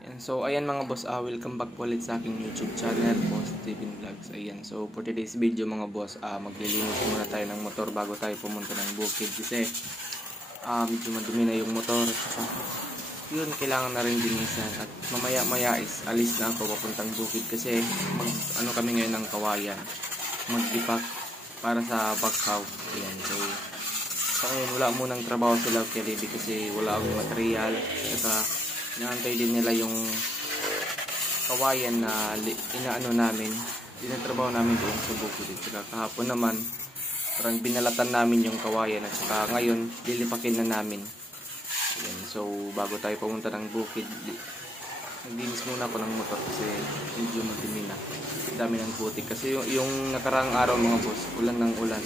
Ayan, so ayan mga boss, welcome back po ulit sa aking YouTube channel, Boss Steven Vlogs. Ayan, so for today's video mga boss, maglilinis muna tayo ng motor bago tayo pumunta ng bukid kasi medyo madumi na yung motor. Saka yun, kailangan na rin linisan at mamaya maya is alis na ako papuntang bukid kasi kami ngayon ng kawayan, mag-ipak para sa backhow. Ayan, so ngayon wala munang trabaho sila kay Libby kasi wala akong material. Saka inaantay din nila yung kawayan na dinatrabaho namin doon sa bukid. Saka kahapon naman parang binalatan namin yung kawayan at saka ngayon lilipakin na namin. Ayan, so bago tayo pumunta ng bukid, naglinis muna ako ng motor kasi medyo madumi na, dami ng putik kasi yung nakaraang araw mga boss, ulan ng ulan.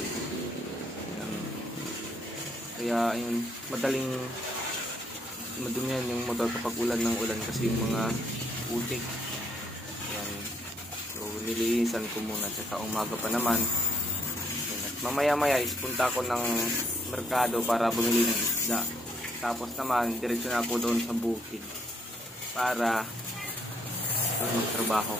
Kaya ayun, madaling madumihan yung motor kapag ulan ng ulan kasi yung mga putik. Ayan, so nililisan ko muna, tsaka umaga pa naman. Ayan, at mamaya maya ispunta ko ng merkado para bumili ng isda, tapos naman diretso na ako doon sa bukid para magtrabaho.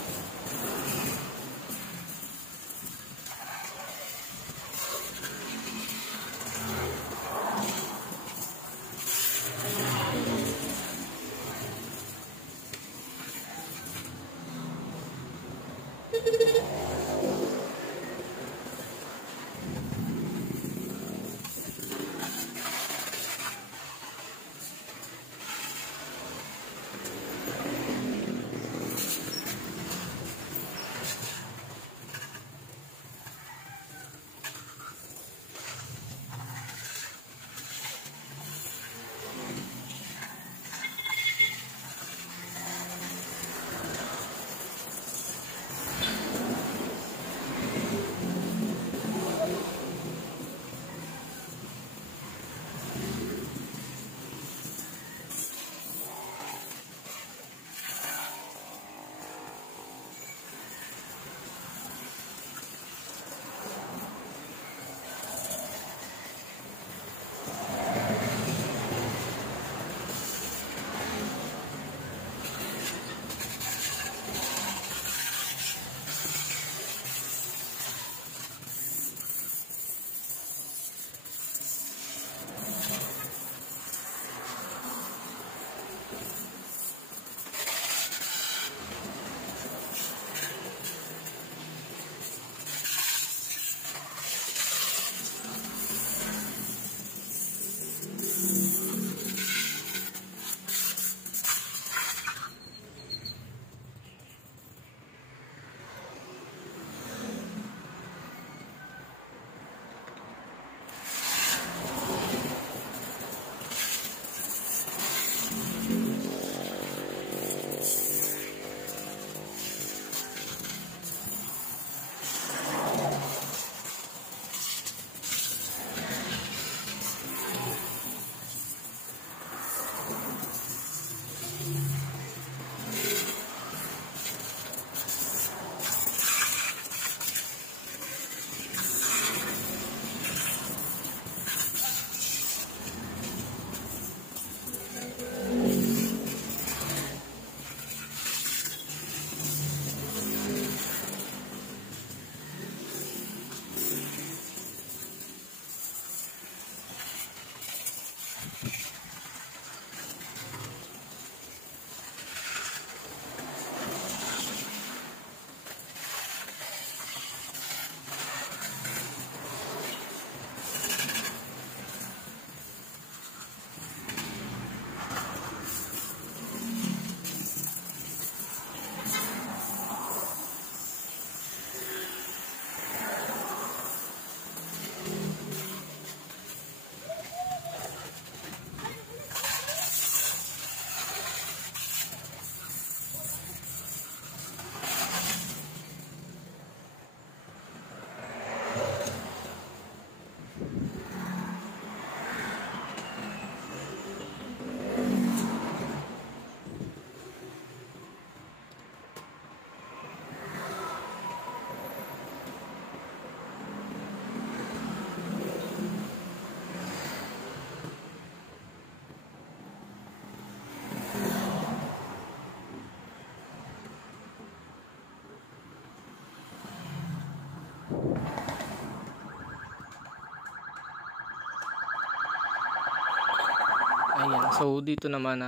Ayan, so dito naman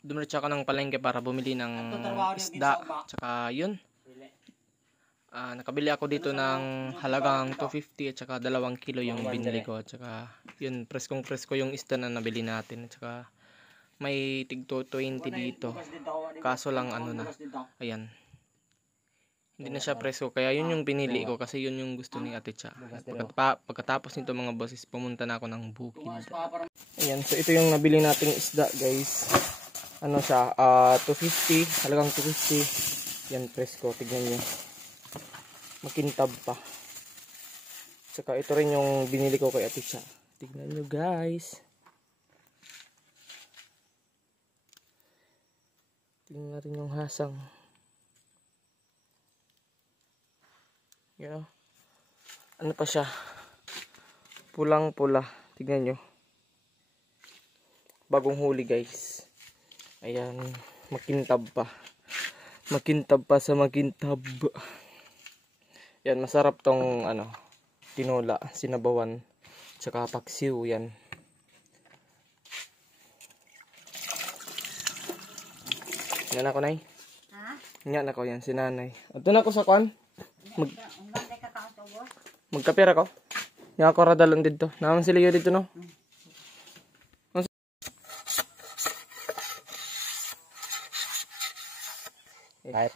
dumiretso ako ng palengke para bumili ng isda. Tsaka yun, nakabili ako dito ng halagang 250 at saka 2 kilo yung binili ko. At saka yun, preskong-presko yung isda na nabili natin. At saka may tig 220 dito. Kaso lang ayan. Hindi na siya presko, kaya yun yung pinili ko kasi yun yung gusto ni Ate Cha. Pagkatapos nito mga bosses, pumunta na ako ng bukid. Ayan, so ito yung nabili nating isda guys. Ano siya, 250, halagang 250. Yan, presko, tignan nyo. Makintab pa. Saka ito rin yung binili ko kay Ate Cha. Tignan nyo guys. Tignan natin yung hasang. Yan, ano pa siya, pulang pula, tignan nyo, bagong huli guys. Ayan, makintab pa sa makintab. Yan, masarap tong tinola, sinabawan, tsaka paksiw. Yan, yan ako nay, yan ako, yan si nanay. Ito na ako sa kwan. Magkapira ko. Nga ako radalan dito. Naman sila yun dito, no? Kahit.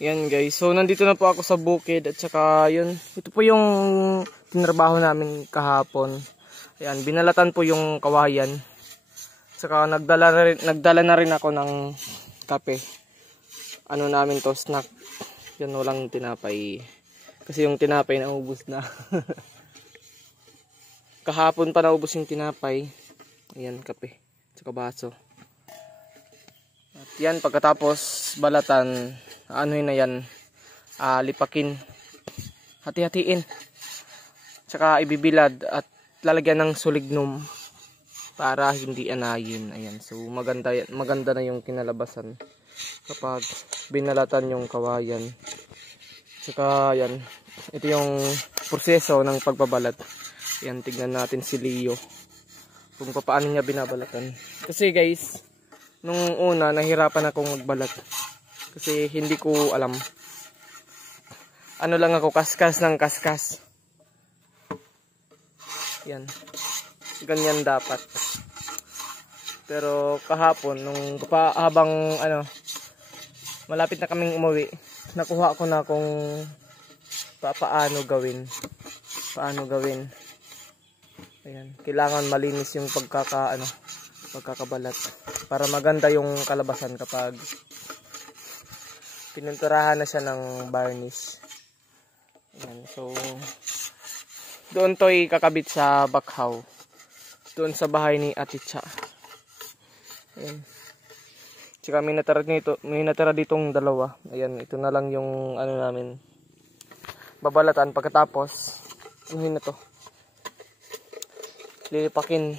Yan guys. So nandito na po ako sa bukid at saka yun. Ito po yung tinrabaho namin kahapon. Ayan, binalatan po yung kawayan. Saka nagdala na rin ako ng kape. Ano namin to, snack. Yan, walang tinapay. Kasi yung tinapay naubos na. Kahapon pa naubos yung tinapay. Ayan, kape. Saka baso. At yan, pagkatapos balatan, anuhin na yan, lipakin. Hati-hatiin. Saka ibibilad at lalagyan ng sulignum para hindi anayin. Ayan, so maganda na yung kinalabasan kapag binalatan yung kawayan. Saka yan, ito yung proseso ng pagbabalat. Ayan, tignan natin si Leo kung paano niya binabalatan. Kasi guys, nung una nahirapan akong magbalat kasi hindi ko alam. Ano lang ako, kaskas ng kaskas. Yan, ganyan dapat. Pero kahapon nung habang malapit na kaming umuwi, nakuha ko na kung paano gawin. Ayan, kailangan malinis yung pagkakabalat para maganda yung kalabasan kapag pinunturahan na siya ng varnish. Ayan, so doon to kakabit sa bakhaw. Doon sa bahay ni Ate Cha. Ayan. Tsaka may natira ditong dalawa. Ayan, ito na lang yung namin. Babalatan pagkatapos. Ano na to? Lilipakin.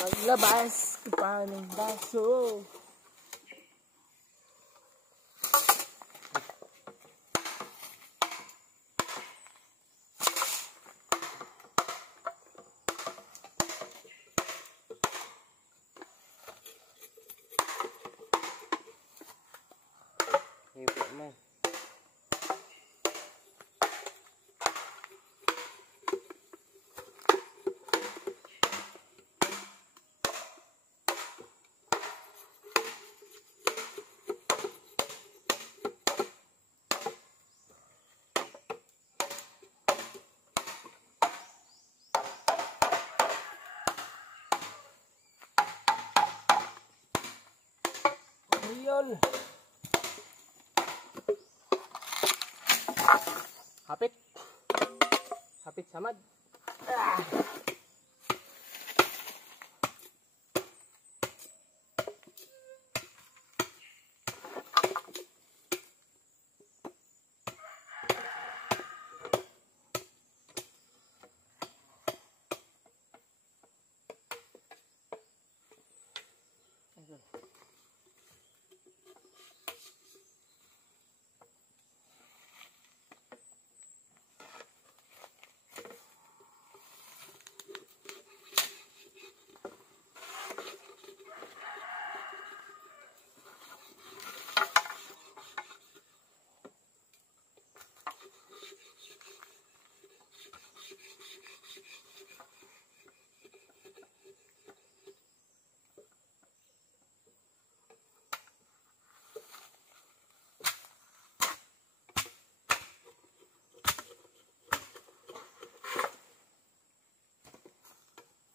Paglabas pa ng baso. Hipo man. Ayun. Hapit. Hapit samad.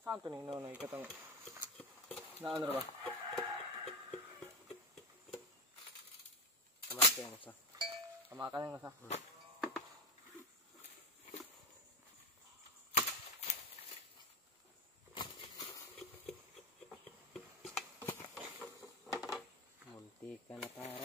Saan ito nino na ikatang na ano ba? Sama ka yung isa. Sama ka yung isa. Munti ka na para.